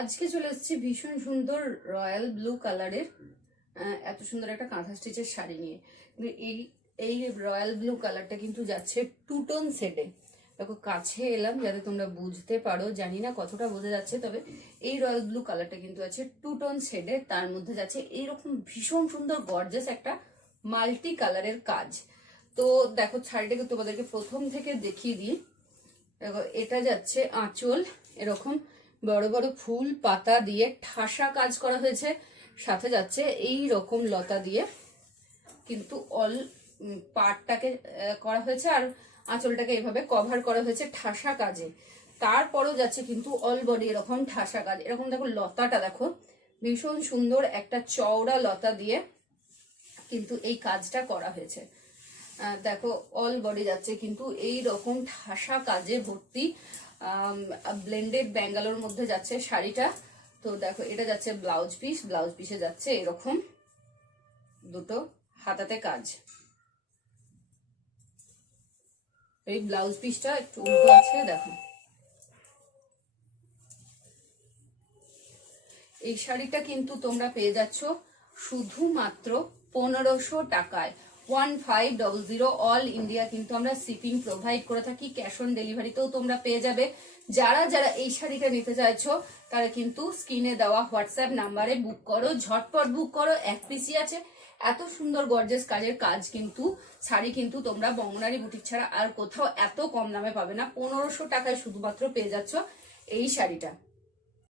আজকে চলে এসেছি ভীষণ সুন্দর রয়্যাল ব্লু কালারের এত সুন্দর একটা কাঁথা স্টিচের শাড়ি নিয়ে। এই এই রয়্যাল ব্লু কালারটা কিন্তু যাচ্ছে টু টোন সেটে। দেখো কাছে এলাম যাতে তোমরা বুঝতে পারো, জানি না কতটা বোঝা যাচ্ছে, তবে এই রয়্যাল ব্লু কালারটা কিন্তু আছে টু টোন শেডে। তার মধ্যে যাচ্ছে এইরকম ভীষণ সুন্দর গর্জাস একটা মাল্টি কালারের কাজ। তো দেখো শাড়িটাকে তোমাদেরকে প্রথম থেকে দেখিয়ে দিই। দেখো এটা যাচ্ছে আঁচল, এরকম বড় বড় ফুল পাতা দিয়ে ঠাসা কাজ করা হয়েছে, সাথে যাচ্ছে এই রকম লতা দিয়ে কিন্তু অল পার্টটাকে করা হয়েছে, আর আঁচলটাকে এইভাবে কভার করা হয়েছে ঠাসা কাজে। তারপরও যাচ্ছে কিন্তু অল বডি এরকম ঠাসা কাজ। এরকম দেখো লতাটা দেখো, ভীষণ সুন্দর একটা চওড়া লতা দিয়ে কিন্তু এই কাজটা করা হয়েছে। দেখো অল বডি যাচ্ছে কিন্তু এই রকম ঠাসা কাজে ভর্তি। ব্লেন্ডেড ব্যাঙ্গালোর মধ্যে যাচ্ছে শাড়িটা। তো দেখো এটা যাচ্ছে ব্লাউজ পিস, ব্লাউজ পিসে যাচ্ছে এরকম দুটো হাতাতে কাজ। এই ব্লাউজ পিসটা একটু উল্টো আছে দেখো। এই শাড়িটা কিন্তু তোমরা পেয়ে যাচ্ছ শুধুমাত্র 1500 টাকায়, 1500। অল ইন্ডিয়া কিন্তু আমরা শিপিং প্রোভাইড করে থাকি, ক্যাশ অন ডেলিভারিতেও তোমরা পেয়ে যাবে। যারা যারা এই শাড়িটা নিতে চাইছো তারা কিন্তু স্ক্রিনে দেওয়া হোয়াটসঅ্যাপ নাম্বারে বুক করো, ঝটপট বুক করো। এক পিসি আছে। এত সুন্দর গর্জিয়াস কাজের কাজ কিন্তু শাড়ি কিন্তু তোমরা বঙ্গনারী বুটিক ছাড়া আর কোথাও এত কম দামে পাবে না। 1500 টাকায় শুধুমাত্র পেয়ে যাচ্ছ এই শাড়িটা।